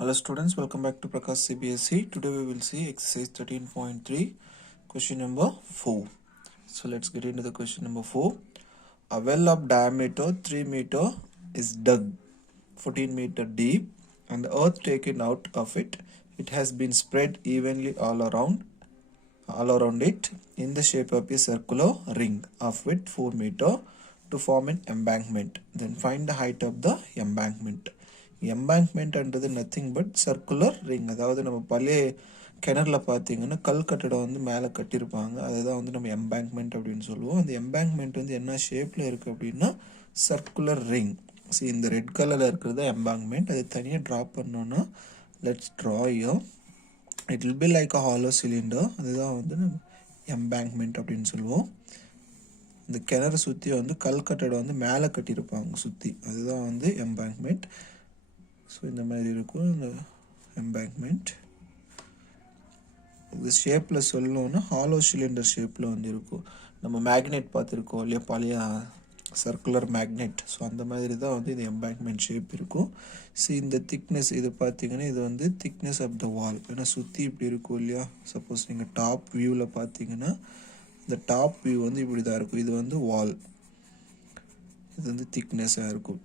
Hello students, welcome back to Prakash CBSE. Today we will see exercise 13.3, question number 4. So let's get into the question number 4. A well of diameter 3 meter is dug 14 meter deep and the earth taken out of it. It has been spread evenly all around it in the shape of a circular ring of width 4 meter to form an embankment. Then find the height of the embankment. எம்பேங்க்மெண்ட்ன்றது nothing but circular ring. அதாவது நம்ம பழைய கிணறுல பார்த்தீங்கன்னா கல் கட்டடம் வந்து மேலே கட்டியிருப்பாங்க, அதுதான் வந்து நம்ம எம்பேங்க்மெண்ட் அப்படின்னு சொல்லுவோம். அந்த எம்பேங்க்மெண்ட் வந்து என்ன ஷேப்பில் இருக்குது அப்படின்னா சர்க்குலர் ரிங். ஸோ இந்த ரெட் கலரில் இருக்கிறது எம்பேங்க்மெண்ட். அது தனியாக ட்ரா பண்ணோன்னா லெட்ஸ் ட்ரா யோ it will be like a hollow cylinder. அதுதான் வந்து நம்ம எம்பேங்க்மெண்ட் அப்படின்னு சொல்லுவோம். இந்த கிணறு சுற்றி வந்து கல் கட்டடம் வந்து மேலே கட்டியிருப்பாங்க சுற்றி, அதுதான் வந்து எம்பேங்க்மெண்ட். ஸோ இந்த மாதிரி இருக்கும் இந்த எம்பேங்க்மெண்ட். இது ஷேப்பில் சொல்லணும்னா ஹாலோ சிலிண்டர் ஷேப்பில் வந்து இருக்கும். நம்ம மேக்னெட் பார்த்துருக்கோம் இல்லையா, பழைய சர்க்குலர் மேக்னெட். ஸோ அந்த மாதிரி தான் வந்து இது எம்பேங்க்மெண்ட் ஷேப் இருக்கும். ஸோ இந்த திக்னஸ் இது பார்த்தீங்கன்னா இது வந்து திக்னஸ் ஆஃப் த வால். ஏன்னா சுற்றி இப்படி இருக்கும் இல்லையா. சப்போஸ் நீங்கள் டாப் வியூவில் பார்த்தீங்கன்னா இந்த டாப் வியூ வந்து இப்படி தான் இருக்கும். இது வந்து வால், இது வந்து திக்னஸாக இருக்கும்.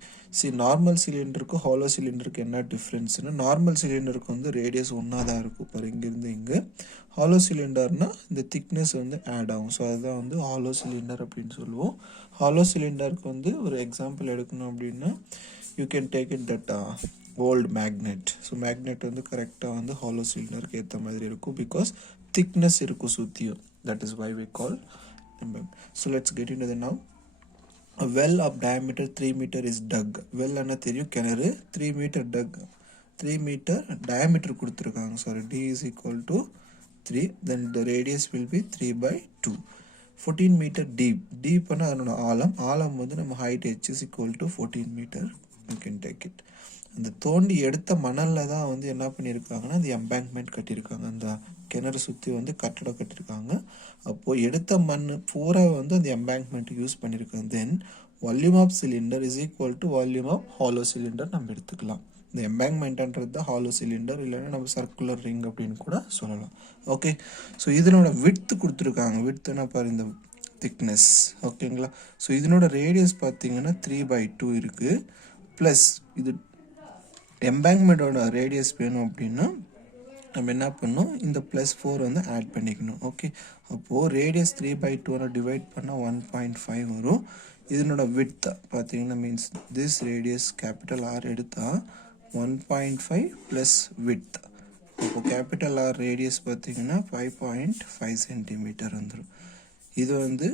நார்மல் சிலிண்டருக்கு ஹாலோ சிலிண்டருக்கு என்ன டிஃப்ரென்ஸ்னா, நார்மல் சிலிண்டருக்கு வந்து ரேடியஸ் ஒன்றா தான் இருக்கும். இப்போ இங்கேருந்து இங்கே. ஹாலோ சிலிண்டர்னா இந்த திக்னஸ் வந்து ஆட் ஆகும். ஸோ அதுதான் வந்து ஹாலோ சிலிண்டர் அப்படின்னு சொல்லுவோம். ஹாலோ சிலிண்டருக்கு வந்து ஒரு எக்ஸாம்பிள் எடுக்கணும் அப்படின்னா you can take it that old magnet. So magnet வந்து கரெக்டாக வந்து ஹாலோ சிலிண்டருக்கு ஏற்ற மாதிரி இருக்கும், பிகாஸ் திக்னஸ் இருக்கும் சுற்றியும். That is why we call. So let's get in to the now. A well of diameter 3 meter is dug. Well என்ன தெரியும், கிணறு. 3 meter dug, 3 meter diameter கொடுத்துருக்காங்க. Sorry, d is equal to 3, then the radius will be 3 by 2. 14 meter deep. Deep னா அதனோட ஆழம். ஆழம் வந்து நம்ம height h is equal to 14 meter. You can take it. அந்த தோண்டி எடுத்த மணலில் தான் வந்து என்ன பண்ணியிருக்காங்கன்னா அந்த எம்பேங்க்மெண்ட் கட்டியிருக்காங்க. அந்த கிணறு சுற்றி வந்து கட்டடம் கட்டியிருக்காங்க. அப்போது எடுத்த மண் பூரா வந்து அந்த எம்பேங்க்மெண்ட்டுக்கு யூஸ் பண்ணியிருக்காங்க. Then volume of cylinder is equal to volume of hollow cylinder நம்ம எடுத்துக்கலாம். இந்த எம்பேங்க்மெண்ட்ன்றது தான் ஹாலோ சிலிண்டர், இல்லைன்னா நம்ம சர்க்குலர் ரிங் அப்படின்னு கூட சொல்லலாம். ஓகே, ஸோ இதனோட விட்த் கொடுத்துருக்காங்க. விட்த்னா பாரு இந்த திக்னஸ். ஓகேங்களா. ஸோ இதனோட ரேடியஸ் பார்த்தீங்கன்னா 3/2 இருக்குது. ப்ளஸ் இது எம்பேங்க்மெண்ட்டோட ரேடியஸ் வேணும் அப்படின்னா நம்ம என்ன பண்ணணும், இந்த +4 வந்து ஆட் பண்ணிக்கணும். ஓகே, அப்போது ரேடியஸ் 3/2 டிவைட் பண்ணால் 1.5 வரும். இதனோட விட்த் பார்த்தீங்கன்னா means this radius capital R எடுத்தால் 1.5 ப்ளஸ் விட்த். அப்போது கேபிட்டல் ஆர் ரேடியஸ் பார்த்தீங்கன்னா 5.5 சென்டிமீட்டர் வந்துடும். இது வந்து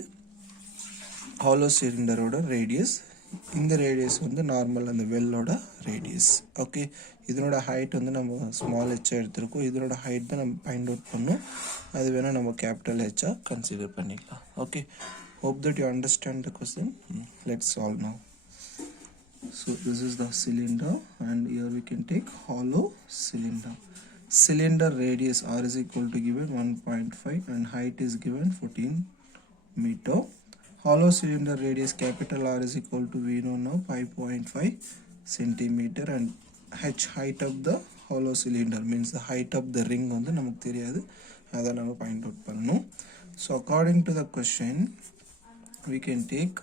ஹாலோ சிலிண்டரோட ரேடியஸ். இந்த ரேடியஸ் வந்து நார்மல் அந்த வெல்லோட ரேடியஸ். ஓகே, இதனோட ஹைட் வந்து நம்ம ஸ்மால் ஹெச்சாக எடுத்திருக்கோம். இதனோட ஹைட் தான் நம்ம ஃபைண்ட் அவுட் பண்ணோம். அது வேணால் நம்ம கேபிட்டல் ஹெச்சாக கன்சிடர் பண்ணிக்கலாம். Okay, hope that you understand the question. Let's solve now. So this is the cylinder and here we can take hollow cylinder. Cylinder radius r is equal to given 1.5 and height is given 14 meter. Hollow cylinder radius capital R is equal to we know now 5.5 centimeter and h height of the hollow cylinder means the height of the ring வந்து நமக்கு தெரியாது, அதை நம்ம find out பண்ணணும். So according to the question we can take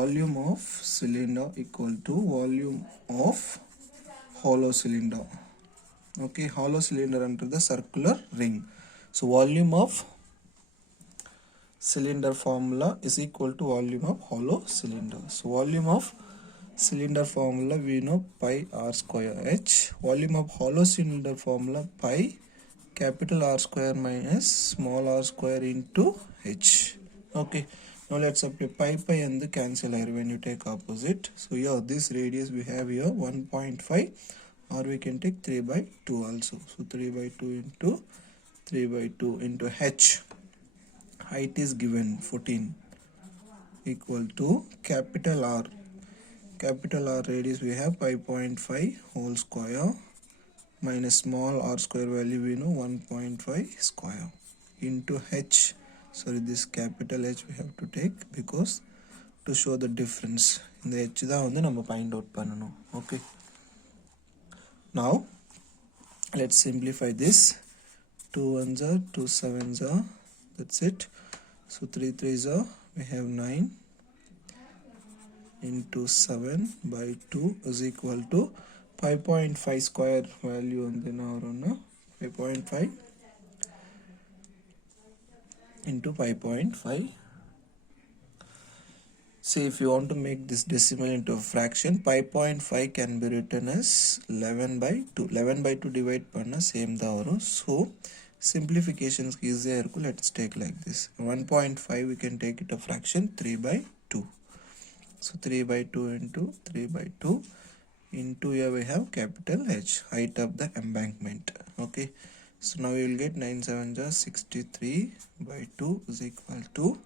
volume of cylinder equal to volume of hollow cylinder. Okay, hollow cylinder under the circular ring. So volume of cylinder formula is equal to volume of hollow cylinder. So volume of cylinder formula we know pi r square h. Volume of hollow cylinder formula pi capital R square minus small r square into h. Okay, now let's apply pi and the cancel here when you take opposite. So here this radius we have here 1.5 or we can take 3/2 also. So 3/2 into 3/2 into h. Height is given 14 equal to capital R. Capital R radius we have 5.5 whole square minus small r square value we know 1.5 square into h. Sorry, this capital H we have to take because to show the difference. இந்த h தான் வந்து நம்ம find out பண்ணணும். Okay, now Let's simplify this. 2 ones are 2 sevens are, that's it. So 3 threes are, we have 9 into 7 by 2 is equal to 5.5 square value on the now 5.5 into 5.5. See, if you want to make this decimal into a fraction, 5.5 can be written as 11 by 2. 11 by 2 divide panna same da varum. So simplifications easy irukku. Let's take like this. 1.5 we can take it a fraction 3 by 2. So 3 by 2 into 3 by 2 into here we have capital H, height of the embankment. Okay. So now you will get 9 7 is 63 by 2 is equal to,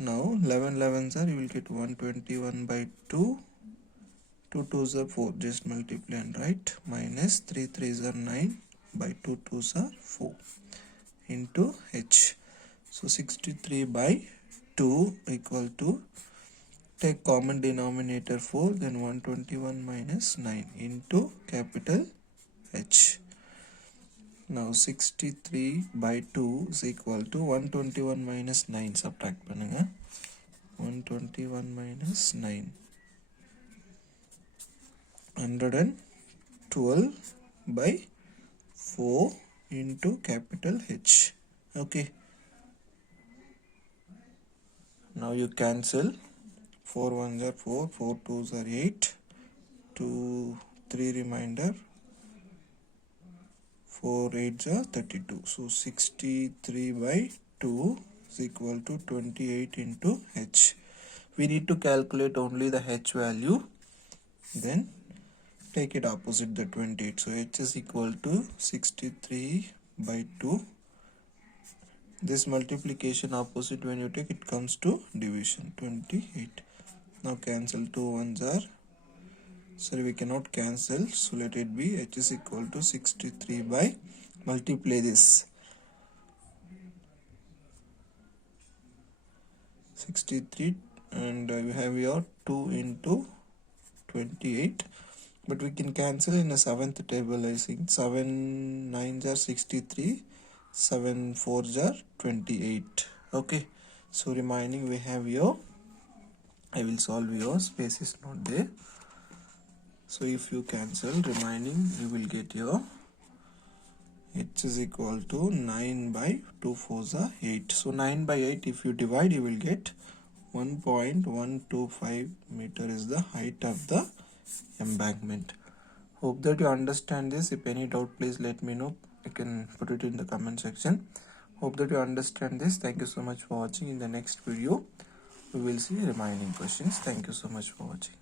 now 11 11s are, you will get 121 by 2, 2 2s are 4, just multiply and write, minus 3 3s are 9 by 2 2s are 4 into H. So 63 by 2 equal to, take common denominator 4, then 121 minus 9 into capital H. Now 63 by 2 is equal to 121 minus 9, subtract பண்ணுங்க. 121 minus 9, 112 by 4 into capital H. Okay. Now you cancel. 4 1s are 4, 4 2s are 8, 2 3 remainder, 4 8s are 32. So 63 by 2 is equal to 28 into H. We need to calculate only the H value, then take it opposite the 28. So H is equal to 63 by 2. This multiplication opposite when you take it comes to division, 28. Now cancel 2 ones are, sorry, we cannot cancel, so let it be. H is equal to 63 by, multiply this, 63 and we have here 2 into 28, but we can cancel in a 7th table. I think 7 9s are 63, 7 4s are 28. Okay, so remaining we have here, I will solve your space is not there. So if you cancel remaining, you will get your H is equal to 9 by 2 4s are 8. So 9 by 8, if you divide, you will get 1.125 meter is the height of the embankment. Hope that you understand this. If any doubt, please let me know. You can put it in the comment section. Hope that you understand this. Thank you so much for watching. In the next video, we will see remaining questions. Thank you so much for watching.